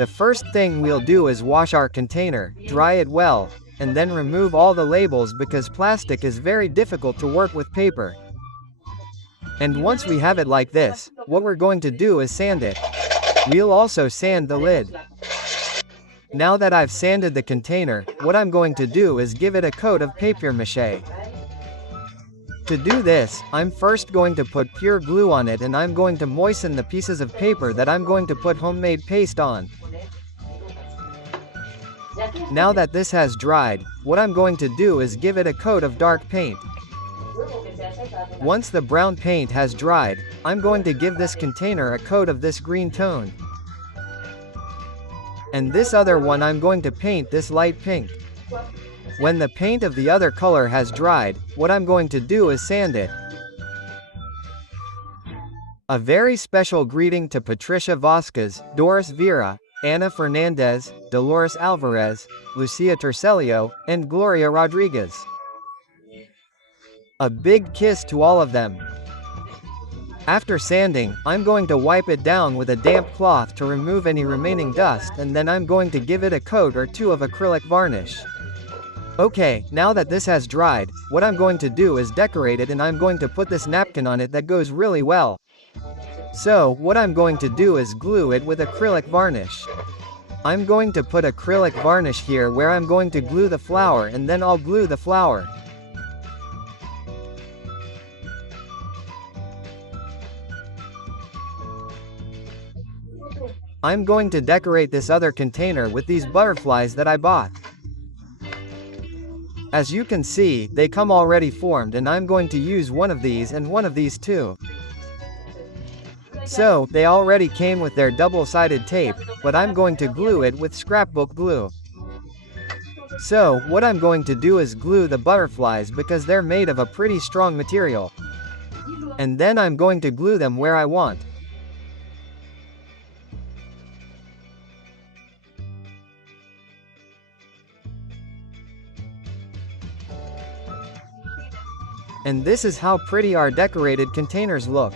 The first thing we'll do is wash our container, dry it well, and then remove all the labels because plastic is very difficult to work with paper. And once we have it like this, what we're going to do is sand it. We'll also sand the lid. Now that I've sanded the container, what I'm going to do is give it a coat of papier-mâché. To do this, I'm first going to put pure glue on it and I'm going to moisten the pieces of paper that I'm going to put homemade paste on. Now that this has dried, what I'm going to do is give it a coat of dark paint. Once the brown paint has dried, I'm going to give this container a coat of this green tone. And this other one I'm going to paint this light pink. When the paint of the other color has dried, what I'm going to do is sand it. A very special greeting to Patricia Vasquez, Doris Vera, Ana Fernandez, Dolores Alvarez, Lucia Tercelio, and Gloria Rodriguez. A big kiss to all of them. After sanding, I'm going to wipe it down with a damp cloth to remove any remaining dust and then I'm going to give it a coat or two of acrylic varnish. Okay, now that this has dried, what I'm going to do is decorate it and I'm going to put this napkin on it that goes really well. So, what I'm going to do is glue it with acrylic varnish. I'm going to put acrylic varnish here where I'm going to glue the flower and then I'll glue the flower. I'm going to decorate this other container with these butterflies that I bought. As you can see, they come already formed and I'm going to use one of these and one of these too. So, they already came with their double-sided tape, but I'm going to glue it with scrapbook glue. So, what I'm going to do is glue the butterflies because they're made of a pretty strong material. And then I'm going to glue them where I want. And this is how pretty our decorated containers look.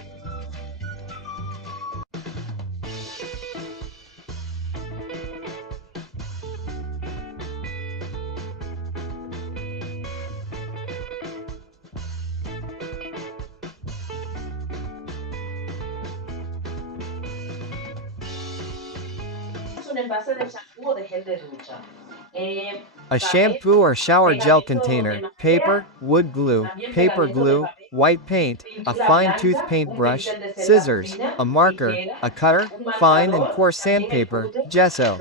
A shampoo or shower gel container, paper, wood glue, paper glue, white paint, a fine-tooth paintbrush, scissors, a marker, a cutter, fine and coarse sandpaper, gesso.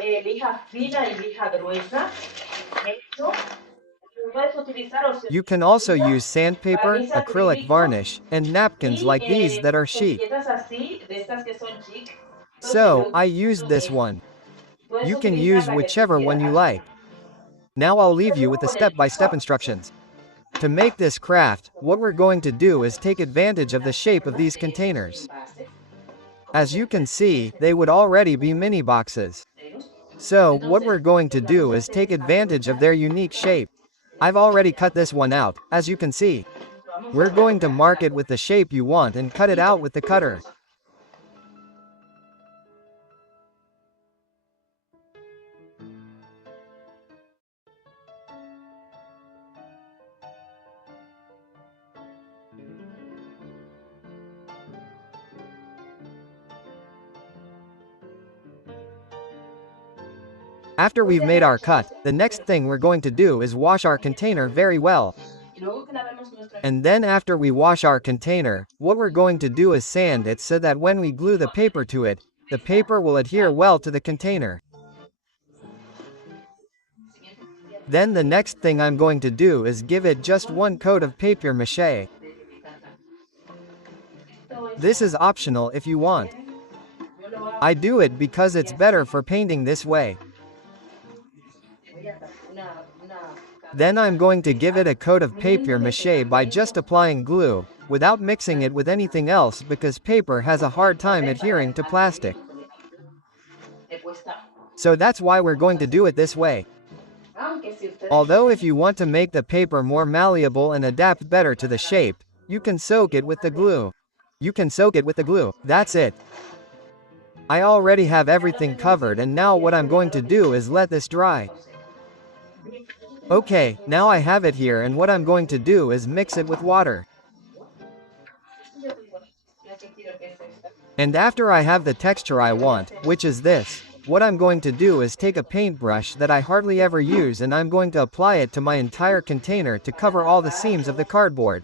You can also use sandpaper, acrylic varnish, and napkins like these that are chic. So, I used this one. You can use whichever one you like. Now I'll leave you with the step-by-step instructions. To make this craft, what we're going to do is take advantage of the shape of these containers. As you can see, they would already be mini boxes. So, what we're going to do is take advantage of their unique shape. I've already cut this one out, as you can see. We're going to mark it with the shape you want and cut it out with the cutter. After we've made our cut, the next thing we're going to do is wash our container very well. And then after we wash our container, what we're going to do is sand it so that when we glue the paper to it, the paper will adhere well to the container. Then the next thing I'm going to do is give it just one coat of papier-mâché. This is optional if you want. I do it because it's better for painting this way. Then I'm going to give it a coat of papier-mâché by just applying glue, without mixing it with anything else because paper has a hard time adhering to plastic. So that's why we're going to do it this way. Although if you want to make the paper more malleable and adapt better to the shape, you can soak it with the glue. That's it. I already have everything covered, and now what I'm going to do is let this dry. Okay, now I have it here, and what I'm going to do is mix it with water. And after I have the texture I want, which is this, what I'm going to do is take a paintbrush that I hardly ever use, and I'm going to apply it to my entire container to cover all the seams of the cardboard.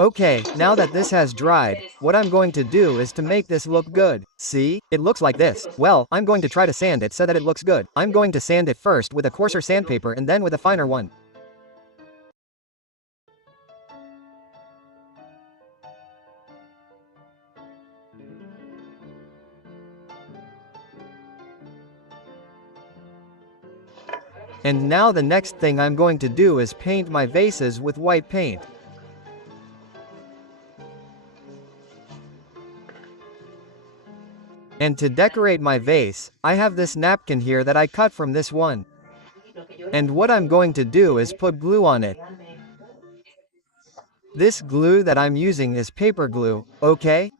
Okay, now that this has dried, what I'm going to do is to make this look good. See? It looks like this. Well, I'm going to try to sand it so that it looks good. I'm going to sand it first with a coarser sandpaper and then with a finer one. And now the next thing I'm going to do is paint my vases with white paint. And to decorate my vase, I have this napkin here that I cut from this one. And what I'm going to do is put glue on it. This glue that I'm using is paper glue, okay?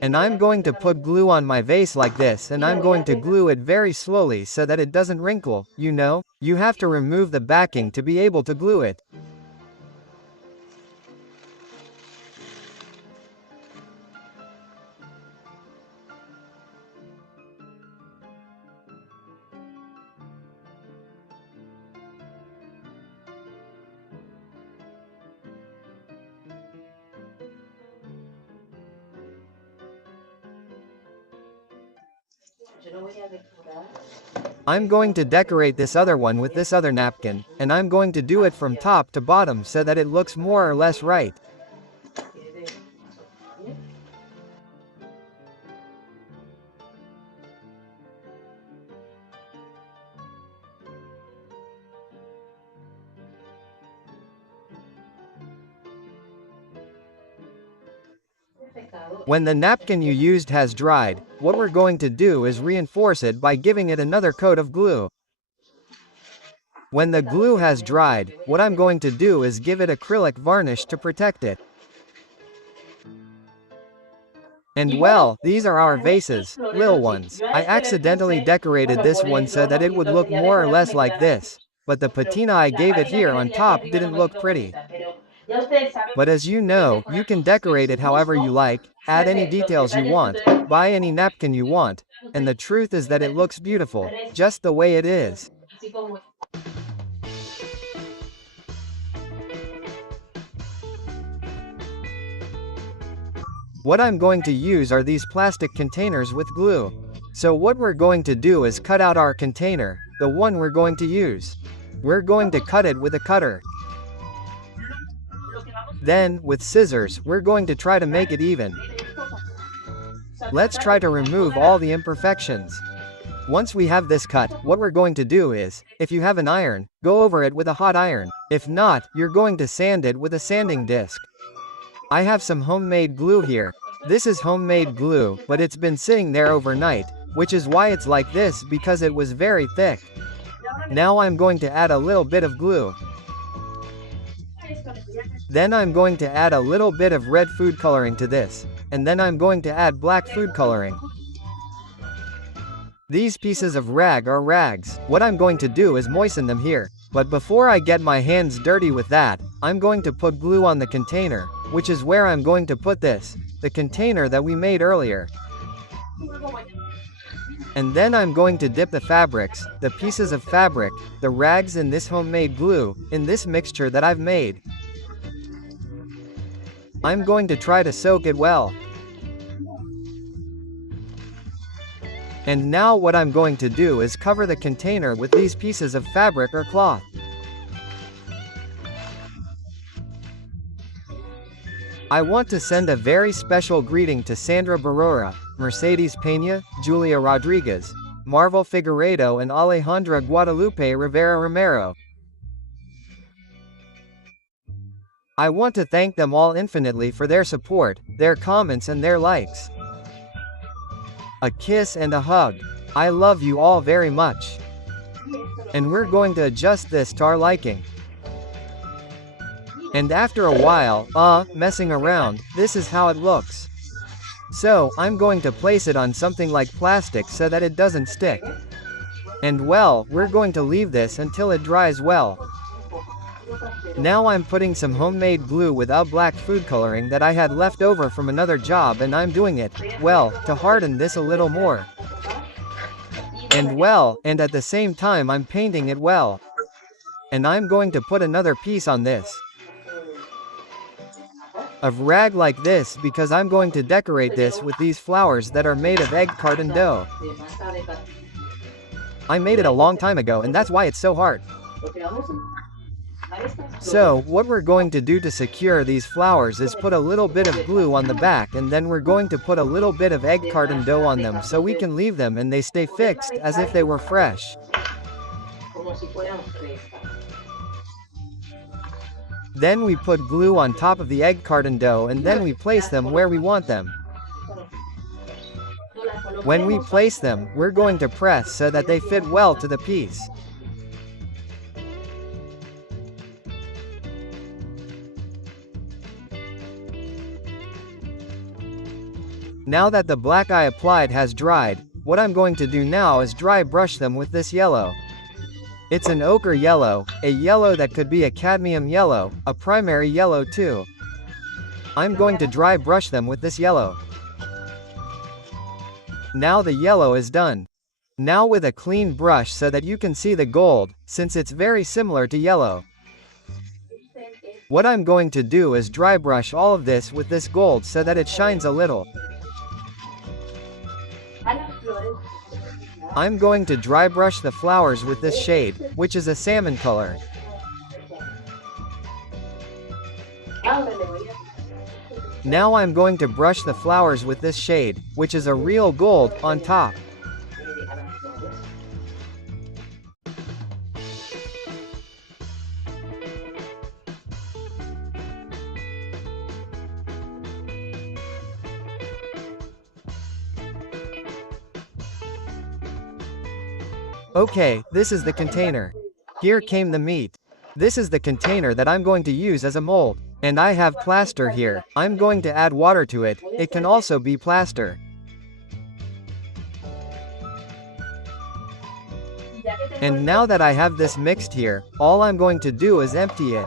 And I'm going to put glue on my vase like this, and I'm going to glue it very slowly so that it doesn't wrinkle. You know, you have to remove the backing to be able to glue it. I'm going to decorate this other one with this other napkin, and I'm going to do it from top to bottom so that it looks more or less right. When the napkin you used has dried, what we're going to do is reinforce it by giving it another coat of glue. When the glue has dried, what I'm going to do is give it acrylic varnish to protect it. And well, these are our vases, little ones. I accidentally decorated this one so that it would look more or less like this, but the patina I gave it here on top didn't look pretty. But as you know, you can decorate it however you like, add any details you want, buy any napkin you want, and the truth is that it looks beautiful, just the way it is. What I'm going to use are these plastic containers with glue. So what we're going to do is cut out our container, the one we're going to use. We're going to cut it with a cutter. Then, with scissors, we're going to try to make it even. Let's try to remove all the imperfections. Once we have this cut, what we're going to do is, if you have an iron, go over it with a hot iron. If not, you're going to sand it with a sanding disc. I have some homemade glue here. This is homemade glue, but it's been sitting there overnight, which is why it's like this, because it was very thick. Now I'm going to add a little bit of glue. Then I'm going to add a little bit of red food coloring to this, and then I'm going to add black food coloring. These pieces of rag are rags. What I'm going to do is moisten them here. But before I get my hands dirty with that, I'm going to put glue on the container, which is where I'm going to put this, the container that we made earlier. And then I'm going to dip the fabrics, the pieces of fabric, the rags and this homemade glue, in this mixture that I've made. I'm going to try to soak it well. And now what I'm going to do is cover the container with these pieces of fabric or cloth. I want to send a very special greeting to Sandra Barrera, Mercedes Peña, Julia Rodriguez, Marvel Figueiredo and Alejandra Guadalupe Rivera Romero. I want to thank them all infinitely for their support, their comments and their likes. A kiss and a hug. I love you all very much. And we're going to adjust this to our liking. And after a while, messing around, this is how it looks. So, I'm going to place it on something like plastic so that it doesn't stick. And well, we're going to leave this until it dries well. Now I'm putting some homemade glue without black food coloring that I had left over from another job, and I'm doing it, well, to harden this a little more. And at the same time I'm painting it well. And I'm going to put another piece on this of rag like this because I'm going to decorate this with these flowers that are made of egg carton dough. I made it a long time ago, and that's why it's so hard. So, what we're going to do to secure these flowers is put a little bit of glue on the back, and then we're going to put a little bit of egg carton dough on them so we can leave them and they stay fixed as if they were fresh. Then we put glue on top of the egg carton dough, and then we place them where we want them. When we place them, we're going to press so that they fit well to the piece. Now that the black I applied has dried, what I'm going to do now is dry brush them with this yellow. It's an ochre yellow, a yellow that could be a cadmium yellow, a primary yellow too. I'm going to dry brush them with this yellow. Now the yellow is done. Now with a clean brush so that you can see the gold, since it's very similar to yellow. What I'm going to do is dry brush all of this with this gold so that it shines a little. I'm going to dry brush the flowers with this shade, which is a salmon color. Now I'm going to brush the flowers with this shade, which is a real gold, on top. Okay, this is the container. Here came the meat. This is the container that I'm going to use as a mold. And I have plaster here. I'm going to add water to it. It can also be plaster. And now that I have this mixed here, all I'm going to do is empty it.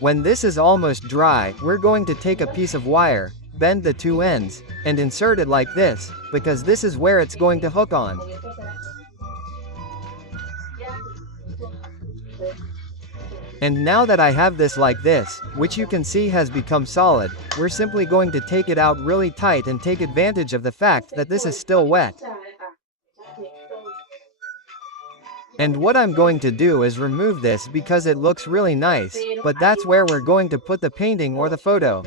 When this is almost dry, we're going to take a piece of wire, bend the two ends, and insert it like this, because this is where it's going to hook on. And now that I have this like this, which you can see has become solid, we're simply going to take it out really tight and take advantage of the fact that this is still wet. And what I'm going to do is remove this because it looks really nice, but that's where we're going to put the painting or the photo.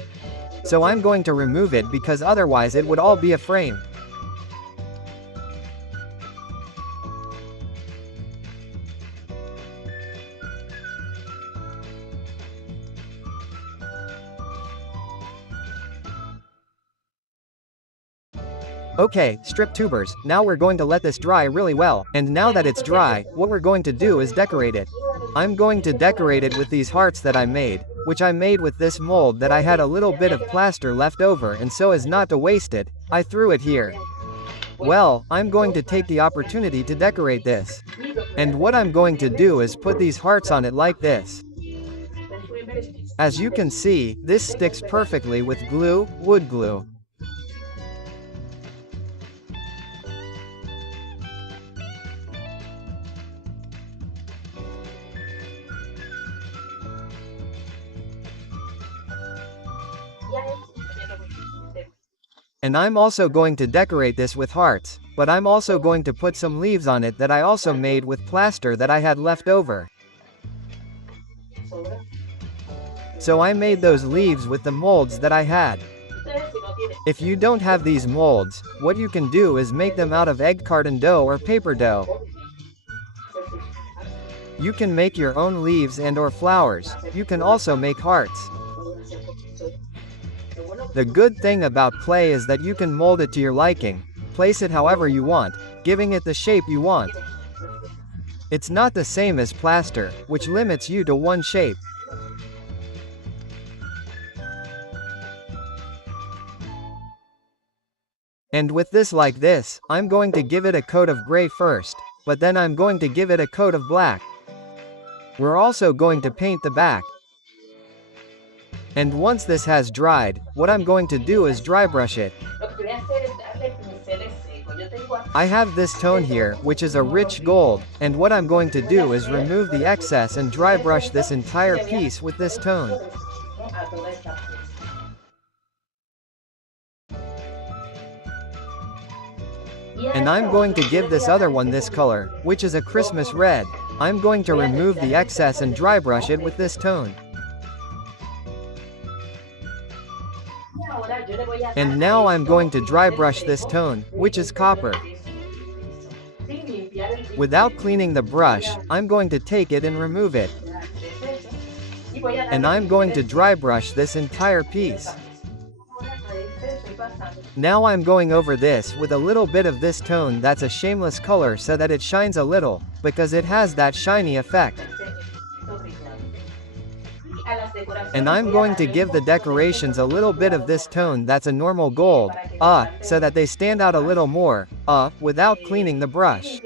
So I'm going to remove it because otherwise it would all be a frame. Okay, strip tubers, now we're going to let this dry really well, and now that it's dry, what we're going to do is decorate it. I'm going to decorate it with these hearts that I made, which I made with this mold that I had a little bit of plaster left over, and so as not to waste it, I threw it here. Well, I'm going to take the opportunity to decorate this. And what I'm going to do is put these hearts on it like this. As you can see, this sticks perfectly with glue, wood glue. And I'm also going to decorate this with hearts, but I'm also going to put some leaves on it that I also made with plaster that I had left over. So I made those leaves with the molds that I had. If you don't have these molds, what you can do is make them out of egg carton dough or paper dough. You can make your own leaves and or flowers. You can also make hearts. The good thing about clay is that you can mold it to your liking, place it however you want, giving it the shape you want. It's not the same as plaster, which limits you to one shape. And with this like this, I'm going to give it a coat of gray first, but then I'm going to give it a coat of black. We're also going to paint the back. And once this has dried, what I'm going to do is dry brush it. I have this tone here, which is a rich gold, and what I'm going to do is remove the excess and dry brush this entire piece with this tone. And I'm going to give this other one this color, which is a Christmas red. I'm going to remove the excess and dry brush it with this tone. And now I'm going to dry brush this tone, which is copper. Without cleaning the brush, I'm going to take it and remove it. And I'm going to dry brush this entire piece. Now I'm going over this with a little bit of this tone that's a shameless color so that it shines a little, because it has that shiny effect. And I'm going to give the decorations a little bit of this tone that's a normal gold, so that they stand out a little more, without cleaning the brush.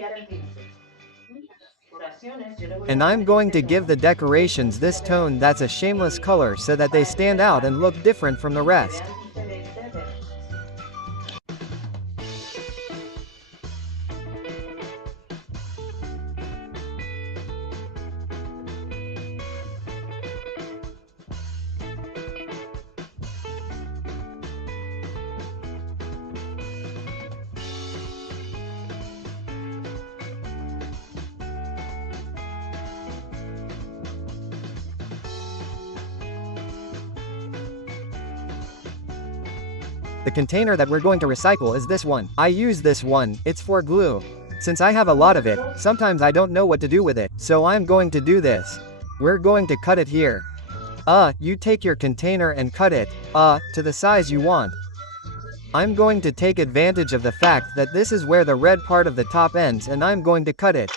And I'm going to give the decorations this tone that's a shameless color so that they stand out and look different from the rest. The container that we're going to recycle is this one. I use this one, it's for glue. Since I have a lot of it, sometimes I don't know what to do with it, so I'm going to do this. We're going to cut it here. You take your container and cut it, to the size you want. I'm going to take advantage of the fact that this is where the red part of the top ends, and I'm going to cut it.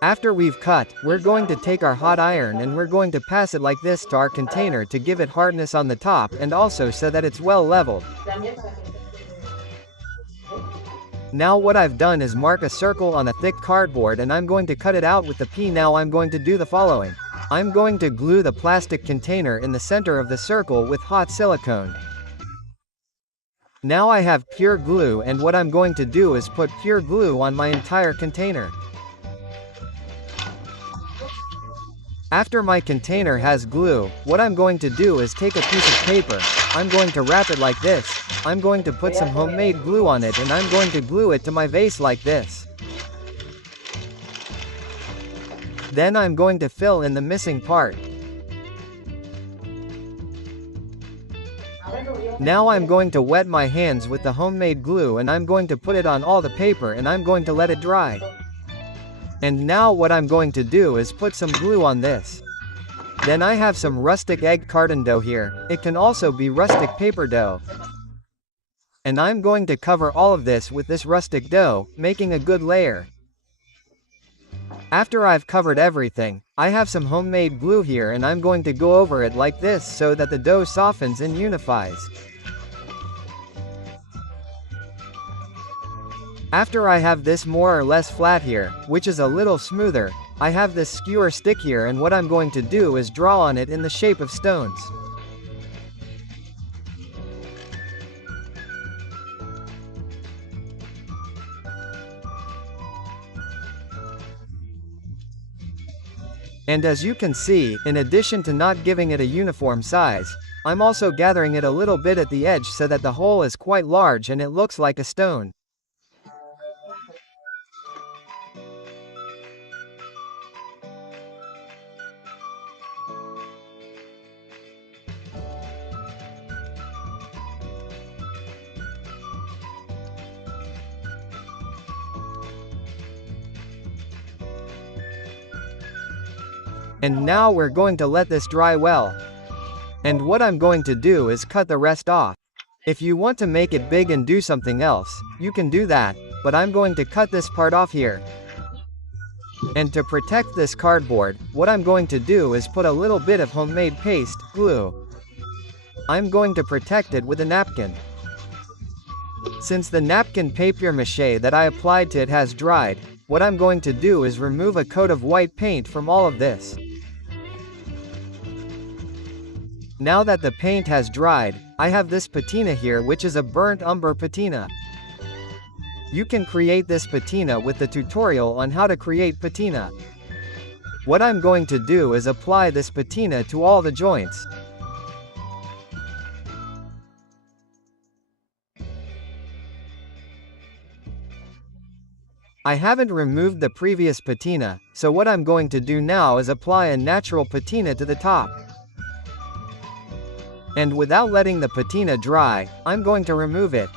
After we've cut, we're going to take our hot iron and we're going to pass it like this to our container to give it hardness on the top and also so that it's well leveled. Now what I've done is mark a circle on a thick cardboard and I'm going to cut it out with the P. Now I'm going to do the following. I'm going to glue the plastic container in the center of the circle with hot silicone. Now I have pure glue, and what I'm going to do is put pure glue on my entire container. After my container has glue, what I'm going to do is take a piece of paper, I'm going to wrap it like this, I'm going to put some homemade glue on it and I'm going to glue it to my vase like this. Then I'm going to fill in the missing part. Now I'm going to wet my hands with the homemade glue and I'm going to put it on all the paper and I'm going to let it dry. And now what I'm going to do is put some glue on this. Then I have some rustic egg carton dough here, it can also be rustic paper dough. And I'm going to cover all of this with this rustic dough, making a good layer. After I've covered everything, I have some homemade glue here and I'm going to go over it like this so that the dough softens and unifies. After I have this more or less flat here, which is a little smoother, I have this skewer stick here and what I'm going to do is draw on it in the shape of stones. And as you can see, in addition to not giving it a uniform size, I'm also gathering it a little bit at the edge so that the hole is quite large and it looks like a stone. And now we're going to let this dry well. And what I'm going to do is cut the rest off. If you want to make it big and do something else, you can do that, but I'm going to cut this part off here. And to protect this cardboard, what I'm going to do is put a little bit of homemade paste, glue. I'm going to protect it with a napkin. Since the napkin papier-mâché that I applied to it has dried, what I'm going to do is remove a coat of white paint from all of this. Now that the paint has dried, I have this patina here, which is a burnt umber patina. You can create this patina with the tutorial on how to create patina. What I'm going to do is apply this patina to all the joints. I haven't removed the previous patina, so what I'm going to do now is apply a natural patina to the top. And without letting the patina dry, I'm going to remove it.